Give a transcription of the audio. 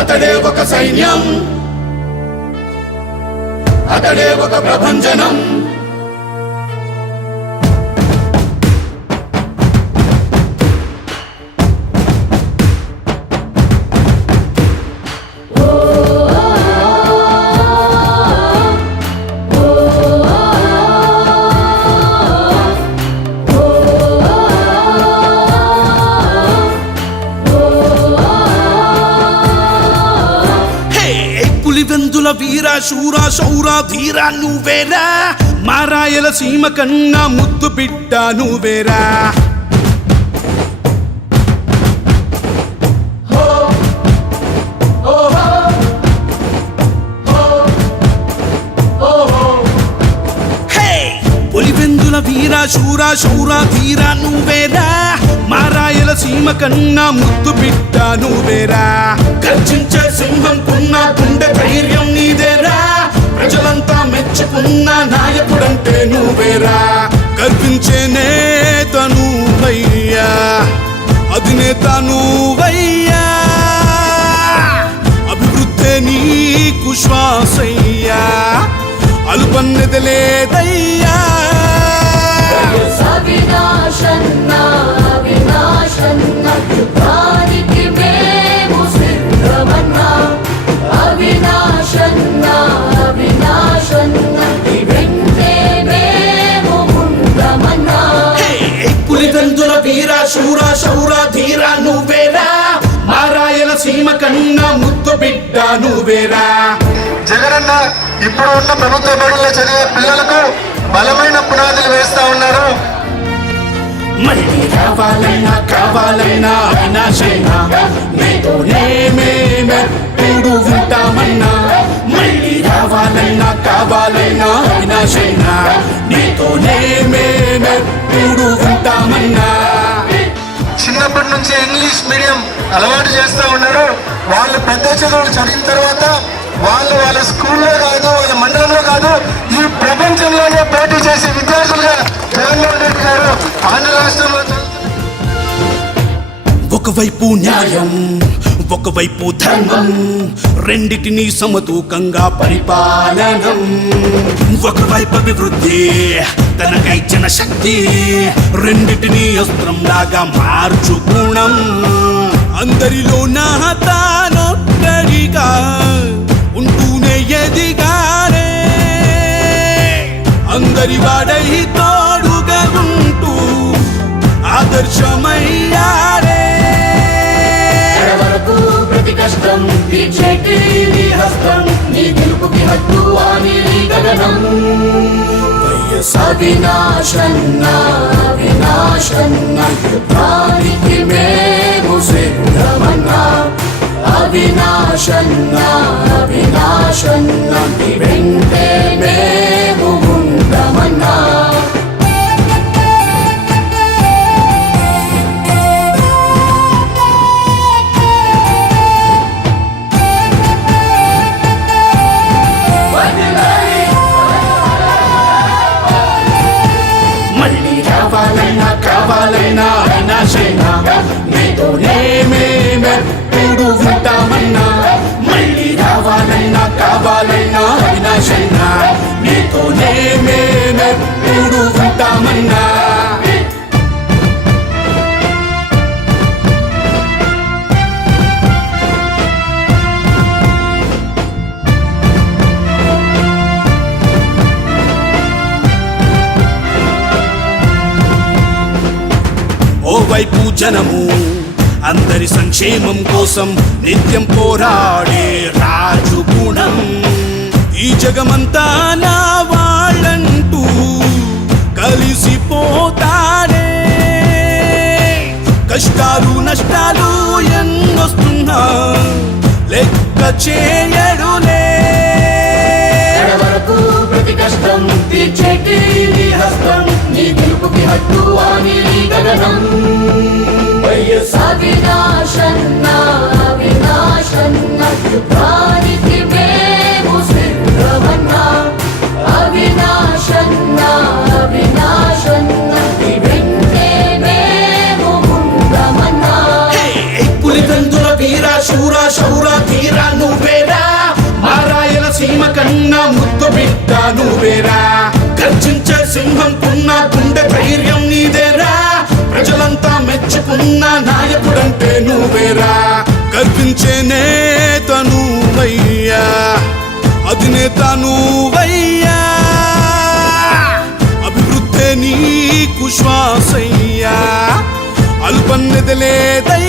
అతడే ఒక సైన్యం, అతడే ఒక ప్రభంజనం. పులివెందుల వీర శూర శౌర ధీర నువ్వేరా, మా రాయలసీమ కన్నా ముద్దు బిడ్డ నువ్వేరా. పులివెందుల వీర శూర శౌర ధీర నువ్వేరా, మా రాయలసీమ కన్నా ముద్దు బిడ్డ నువ్వేరా. గర్జించే సింహం కున్న గుండె ధైర్యం నీదేరా, ప్రజలంతా మెచ్చుకున్న నాయకుడంటే నువ్వేరా. గర్వించే నేత నువ్వయ్యా, అధినేత నువ్వయ్యా, అభివృద్ధి నీకు శ్వాసయ్యా, అలుపన్నది లేదయ్యా. అవినాశన్నా అవినాశన్నా యుద్ధానికి మేము సిద్ధమన్నా, అవినాశన్నా అవినాశన్నా వెంటే మేము ఉండమన్నా. పులివెందుల వీర శూర శౌర ధీర నువ్వేరా, మా రాయలసీమ కన్నా ముద్దు బిడ్డ నువ్వేరా. జగనన్న ఇప్పుడు ఉన్న ప్రభుత్వ బడుల్లో చదివే పిల్లలకు బలమైన పునాదులు వేస్తా ఉన్నారు. మళ్ళీ రావాలన్నా కావాలన్నా అవినాశైనా, నీతోనే మేమెప్పుడు ఉంటామన్నా. మళ్ళీ రావాలన్నా కావాలన్నా అవినాశైనా, నీతోనే మేమెప్పుడు ఉంటామన్నా. చిన్నప్పటి నుంచి ఇంగ్లీష్ మీడియం అలవాటు చేస్తూ ఉన్నారు. వాళ్ళు పెద్ద చదువులు చదివిన తర్వాత వాళ్ళ స్కూల్లో కాదు, వాళ్ళ మండలంలో కాదు, ఈ ప్రపంచంలోనే పోటీ చేసే విద్యార్థులుగా జగన్మోహన్ రెడ్డి గారు ఆంధ్ర రాష్ట్రంలో. ఒకవైపు న్యాయం, ఒకవైపు ధర్మం, రెండిటిని సమతూకంగా పరిపాలనం. ఒకవైపు అభివృద్ధి, తనకైచిన శక్తి, రెండిటిని అస్త్రంలాగా మార్చుకుణం. అందరిలో నా తానొక్కడిగా ఉంటూనే ఎదిగానే, అందరి వాడై తోడుగా ఉంటూ ఆదర్శమయ్యారే. వరకు ప్రతి కష్టం తీర్చేటి నీ హస్తం, నీ గెలుపుకి హద్దు అని గగనం. అవినాశన్నా అవినాశన్నా యుద్ధానికి మేము సిద్ధమన్నా, అవినాశన్నా అవినాశన్నా వెంటే మేము ఉండమన్నా. కావాలన్నా కావాలన్నా అవినాశైనా, నీతోనే మేమెప్పుడు ఉంటామన్నా. మళ్ళీ రావాలన్నా కావాలన్నా అవినాశైనా, నీతోనే మేమెప్పుడు ఉంటామన్నా. ఓవైపు జనము, అందరి సంక్షేమం కోసం నిత్యం పోరాడే రాజు గుణం. ఈ జగమంతా నా వాళ్ళంటూ కలిసిపోతారే. కష్టాలు నష్టాలు ఎన్నొస్తున్నా లెక్క చేయడులే. వరకు ప్రతి కష్టం తీర్చేటి నీ హస్తం, నీ గెలుపుకి హద్దు అని గగనం. అవినాశన్నా అవినాశన్నా యుద్ధానికి మేము సిద్ధమన్నా, అవినాశన్నా అవినాశన్నా వెంటే మేము ఉండమన్నా. పులివెందుల వీర శూర శౌర ధీర బిడ్డ నువ్వేరా గర్జించే సింహంకున్న గుండె ధైర్యం నీదేరా ప్రజలంతా మెచ్చుకున్న నాయకుడంటే నువ్వేరా గర్వించే నేత నువ్వయ్యా అధినేత నువ్వయ్యా అభివృద్ధి నీకు శ్వాసయ్యా అల్పన్నది లేదయ్యా